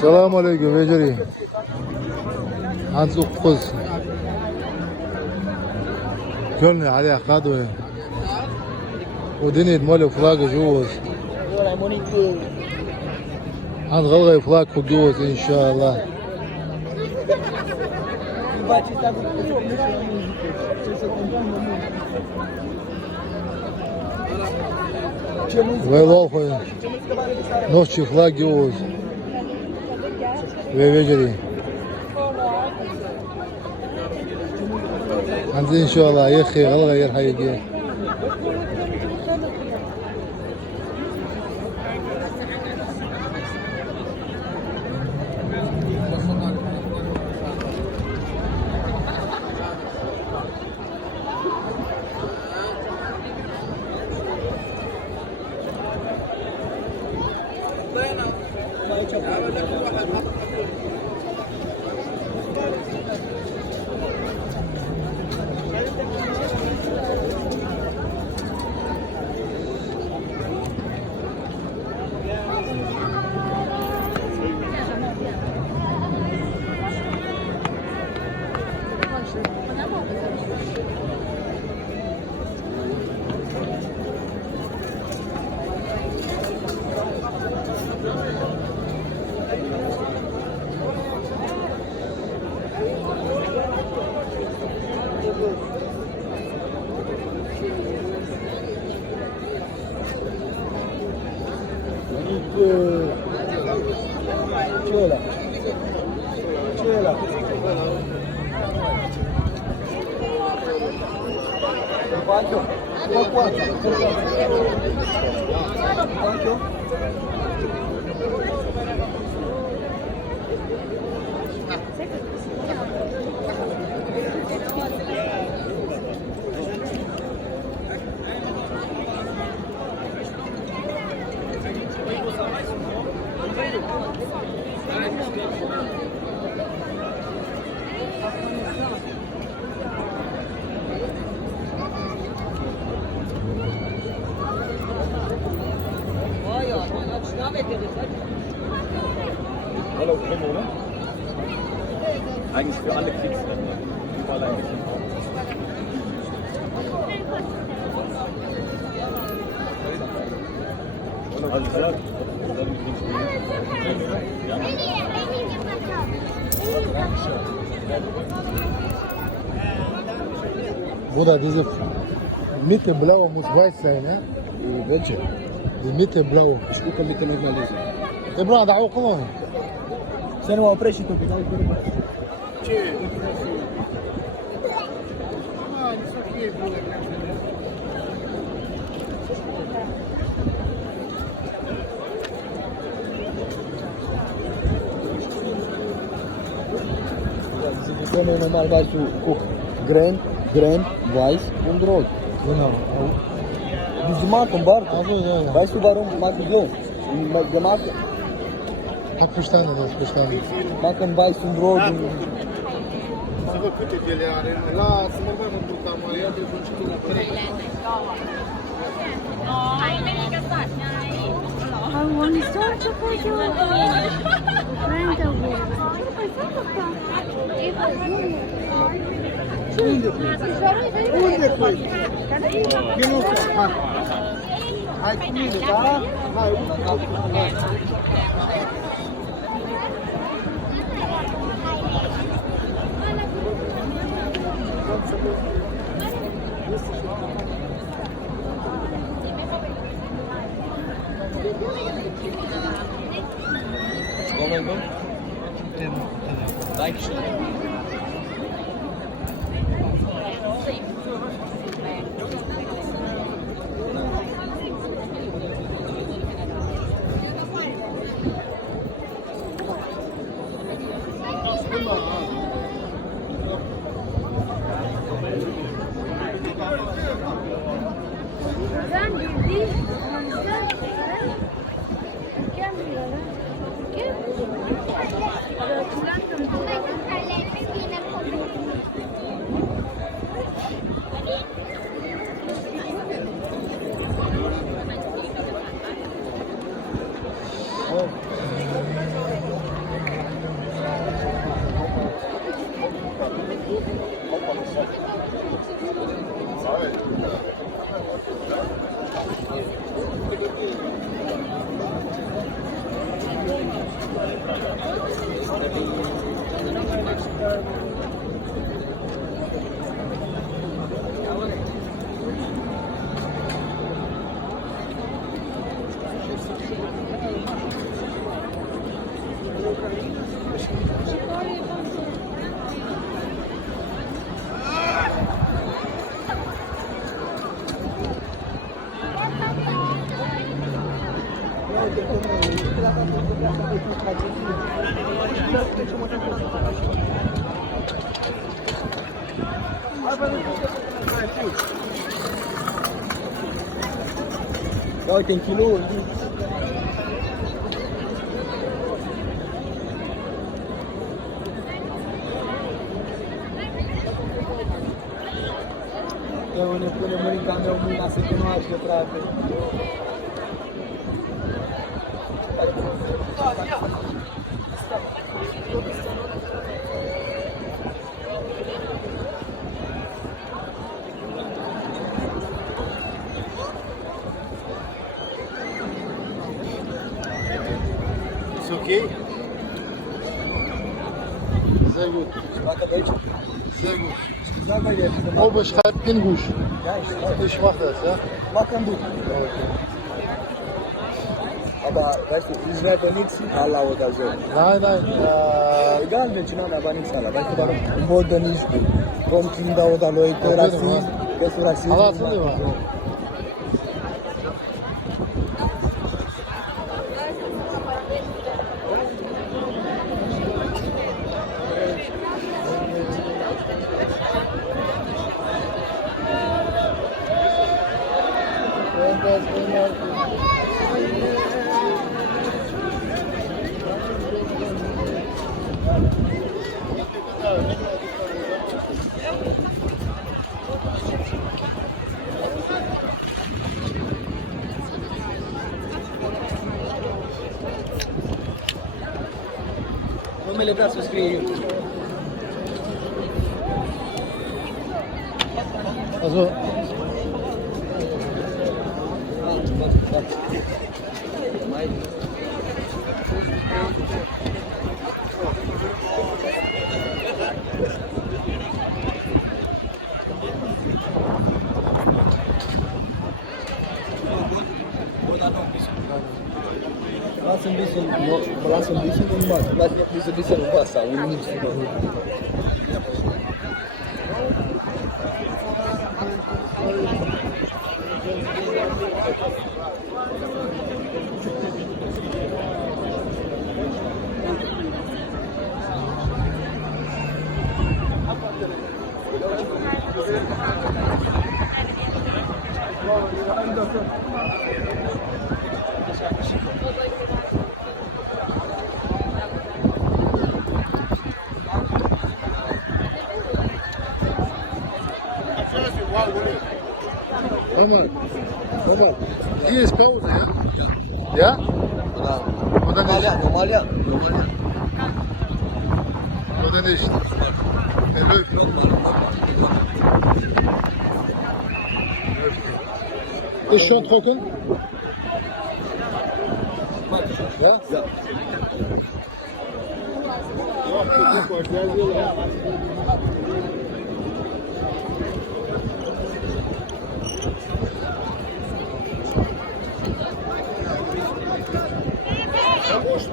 Selamun aleyküm Beceri. Anzuk kuz. Gönlü عليها قدوة. ودنيا مالي فلاق جوز. عن غلغي فلاق جوز إن شاء الله. ويلوخي نوشي فلاق جوز. وبيجري. عندي إن شاء الله يخي غلغي يرحيقي. Eigentlich für alle Kriegsländer. Überall eigentlich. Also sehr, Bu da diese Mitte blaue muss weiß sein, ne? Welche? Die Mitte blaue. Ich gucke bitte nicht mal lesen. إبراهيم دعوكم. Sen o apreși tu pe care ce? Diese können normal weißt du, guck, grün, weiß und rot. Genau. Diese Markenbarten. Also, ja. Weißt du warum mag ich so? Die Marke Hab verstanden, das verstanden. Marken weiß und rot. Dankeschön. Da, uite, în kilouri. Eu ne punem în camera mâna să cunoaște, frate. It's okay? Sehr gut. Dacă de aici, Sehr gut. da, mai e. Oben schreibt Pingusch. Ja, Ich mach das, ja? mach am duc. Aber, weißt du, ich werde nichts Allah oder so. Nein, nein. Egal welche Name, aber nichts Allah. Weißt du warum? Wurde nicht vom Kinder oder Leute, Okay, Rassismus, das Rassismus. Allah hatırlıyor mu? Numele vrea să scrie eu. Also, Mai. Lasă un bisschen, lasă un bisschen în masă, lasă un bisschen în masă, un mic. hör mal. Hör mal. Hier ist Pause, ja? Ja? Da. Oder nicht? Normalia. Oder nicht? Er läuft. Ist schon trocken? Ja? Ja.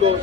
Что,